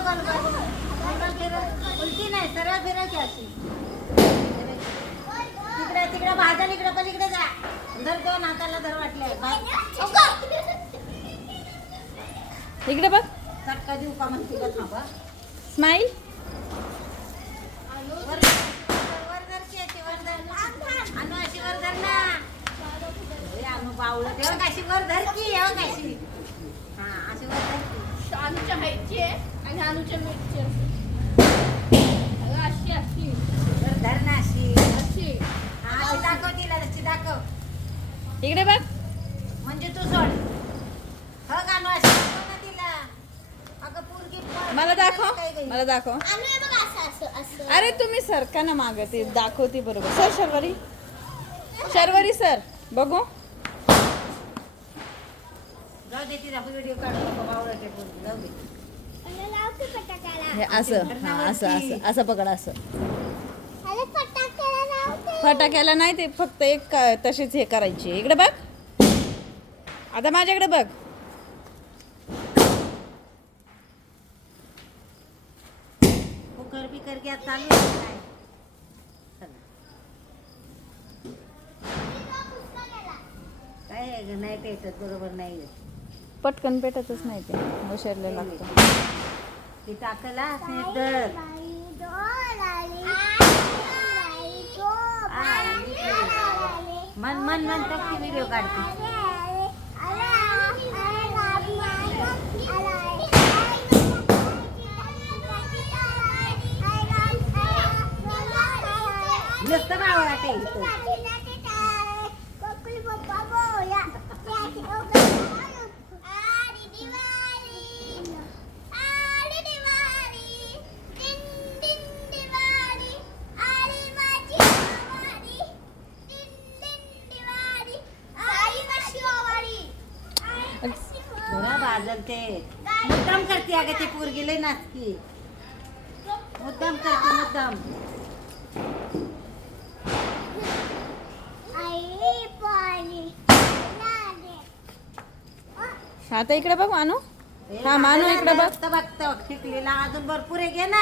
गोल गोल उलटी नाही सरळ फिरव की अशी तिकडे तिकडे भाजल इकडे पलीकडे जा धर दोन हाताला धर वाटले इकडे बघ चटका देऊ का म्हणते का थांबा स्माईल वर धर की अशी वर धर अनु अशी वर धर ना अनु बावळं तेव्हा काशी वर धर की येऊ काशी हा अशी वर धर की अनुच्या हाईटची आहे आणि अनुच्या वेटची अशी अशी वर धर ना अशी अशी हा अशी दाखव तिला अशी दाखव इकडे बघ म्हणजे तू सोड हो गाणं अशी दाखव ना तिला अगं पोरगी मला दाखव मला दाखव अनु हे बघ असं असं असं अरे तुम्ही सर का ना माग ते दाखवते बरोबर सर शर्वरी शर्वरी सर बघू जाऊ दे तिला व्हिडिओ काढू नको बावळं ते पोरगी जाऊ दे अनु लाव की फटाक्याला हे असं हा असं असं असं पकड असं अरे फटाक्याला लाव फटाक्याला नाही ते फक्त एक तशीच हे करायची इकडे बघ आता माझ्याकडे बघ कुकर बिकर घ्या चालू आहे काय चला. काय आहे गं, नाही पेटत बरोबर नाही येत. पटकन पेटतच नाही ते उशीरले लागतं ती टाकला दर मन मन मन ती व्हिडिओ काढते नुसतं बावळा ते जरा बाजल ते मुद्दाम करते अगं ते पोरगी लय नाचकी मुद्दाम करते मुद्दाम आता इकडे बघ मानू हा मानू इकडे बघ बघतो शिकलेला अजून भरपूर आहे घे ना